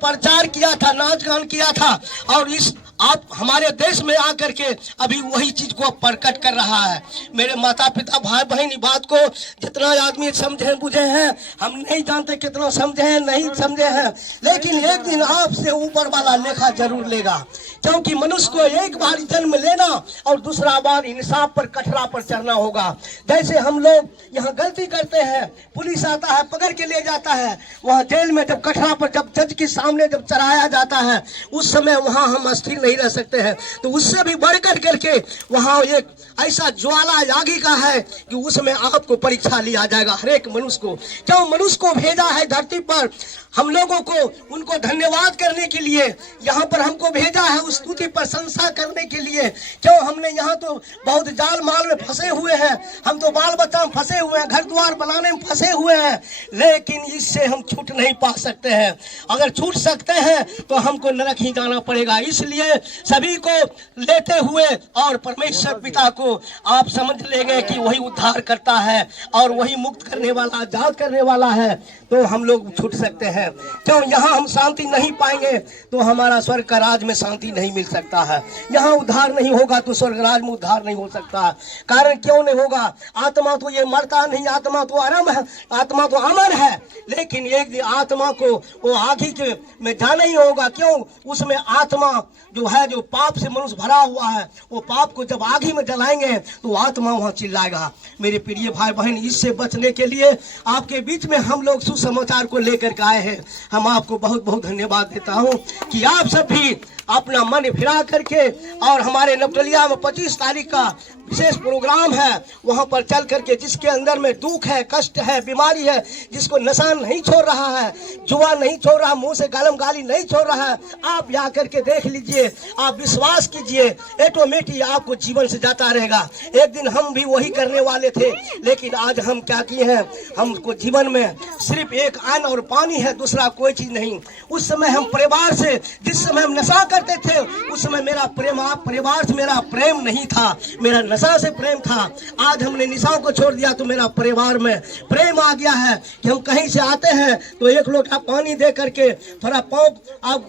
प्रचार किया था, नाच गान किया था, और इस आप हमारे देश में आकर के अभी वही चीज को प्रकट कर रहा है। मेरे माता पिता भाई बहन बात को जितना आदमी समझे बुझे हैं, हम नहीं जानते कितना समझे हैं नहीं समझे हैं, लेकिन एक दिन आपसे ऊपर वाला लेखा जरूर लेगा, क्योंकि मनुष्य को एक बार जन्म लेना और दूसरा बार इंसाफ पर कठरा पर चढ़ना होगा। जैसे हम लोग यहाँ गलती करते हैं, पुलिस आता है पकड़ के ले जाता है, वहाँ जेल में जब कठरा पर जब जज के सामने जब चढ़ाया जाता है, उस समय वहाँ हम स्थिर नहीं रह सकते हैं। तो उससे भी बढ़कर करके वहाँ एक ऐसा ज्वाला आगे का है कि उसमें आपको परीक्षा लिया जाएगा, हर एक मनुष्य को। क्यों मनुष्य को भेजा है धरती पर, हम लोगों को उनको धन्यवाद करने के लिए यहाँ पर हमको भेजा है, उस स्तुति प्रशंसा करने के लिए। क्यों हमने यहाँ तो बहुत जाल माल में फंसे हुए हैं, हम तो बाल बच्चा में फंसे हुए हैं, घर द्वार बनाने में फंसे हुए हैं, लेकिन इससे हम छूट नहीं पा सकते हैं। अगर छूट सकते हैं तो हमको नरक ही जाना पड़ेगा। इसलिए सभी को लेते हुए और परमेश्वर पिता को आप समझ लेंगे कि वही उद्धार करता है और वही मुक्त करने वाला, आजाद करने वाला है, तो हम लोग छूट सकते हैं। क्यों यहाँ हम शांति नहीं पाएंगे तो हमारा स्वर्ग का राज में शांति नहीं मिल सकता है। यहाँ उद्धार नहीं होगा तो स्वर्ग राज में उद्धार नहीं हो सकता है। कारण क्यों नहीं होगा? आत्मा तो ये मरता नहीं, आत्मा तो आराम है, आत्मा तो अमर है, लेकिन एक दिन आत्मा को वो आगे के में जाना ही होगा। क्यों? उसमें आत्मा जो है, जो पाप से मनुष्य भरा हुआ है, वो पाप को जब आगे में जलाएंगे तो आत्मा वहां चिल्लाएगा। मेरे प्रिय भाई बहन, इससे बचने के लिए आपके बीच में हम लोग सुसमाचार को लेकर के आए हैं। हम आपको बहुत बहुत धन्यवाद देता हूं कि आप सब भी अपना मन फिरा करके, और हमारे नवटलिया में 25 तारीख का विशेष प्रोग्राम है, वहां पर चल करके जिसके अंदर में दुख है, कष्ट है, बीमारी है, जिसको नशा नहीं छोड़ रहा है, जुआ नहीं छोड़ रहा, मुंह से गालम गाली नहीं छोड़ रहा है, आप जा करके देख लीजिए, आप विश्वास कीजिए, ऑटोमेटिक आपको जीवन से जाता रहेगा। एक दिन हम भी वही करने वाले थे, लेकिन आज हम क्या किए हैं, हमको जीवन में सिर्फ एक अन्न और पानी है, दूसरा कोई चीज नहीं। उस समय हम परिवार से, जिस समय हम नशा करते थे, उस समय मेरा प्रेम, आप परिवार से मेरा प्रेम नहीं था, मेरा नशा से प्रेम था। आज हमने निशाओं को छोड़ दिया तो मेरा परिवार में प्रेम आ गया है कि हम कहीं से आते हैं तो एक लोटा पानी दे करके थोड़ा पाँव आप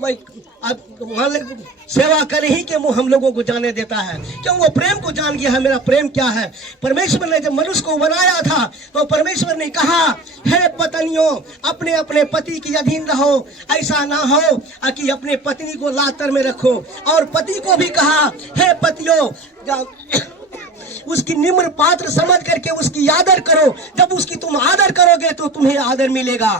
सेवा कर ही के मुंह हम लोगों को जाने देता है। क्यों? वो प्रेम को जान गया है, मेरा प्रेम क्या है। परमेश्वर ने जब मनुष्य को बनाया था तो परमेश्वर ने कहा, हे पत्नियों अपने अपने पति के अधीन रहो, ऐसा ना हो कि अपने पत्नी को लातर में रखो। और पति को भी कहा, हे पतियों उसकी निम्र पात्र समझ करके उसकी आदर करो, जब उसकी तुम आदर करोगे तो तुम्हें आदर मिलेगा।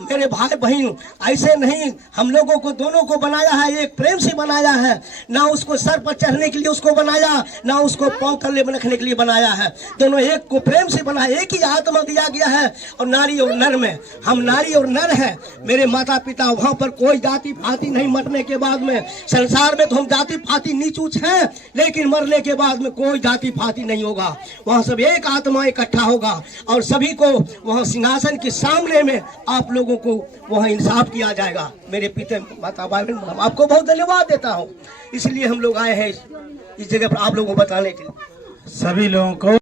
मेरे भाई बहन, ऐसे नहीं, हम लोगों को दोनों को बनाया है, एक प्रेम से बनाया है, ना उसको सर पर चढ़ने के लिए उसको बनाया, ना उसको पांव तले में रखने के लिए बनाया है, दोनों एक को प्रेम से बनाया, एक ही आत्मा दिया गया है। और नारी और नर में हम नारी और नर है। मेरे माता पिता, वहां पर कोई जाति पाति नहीं। मरने के बाद में संसार में तो हम जाति पाति नीच ऊंच है, लेकिन मरने के बाद में कोई जाति पाति नहीं होगा। वहां सब एक आत्मा इकट्ठा होगा और सभी को वहां सिंहासन के सामने में आप लोगों को वहां इंसाफ किया जाएगा। मेरे पिता माता बहन, आपको बहुत धन्यवाद देता हूं। इसलिए हम लोग आए हैं इस जगह पर आप लोगों को बताने के लिए। सभी लोगों को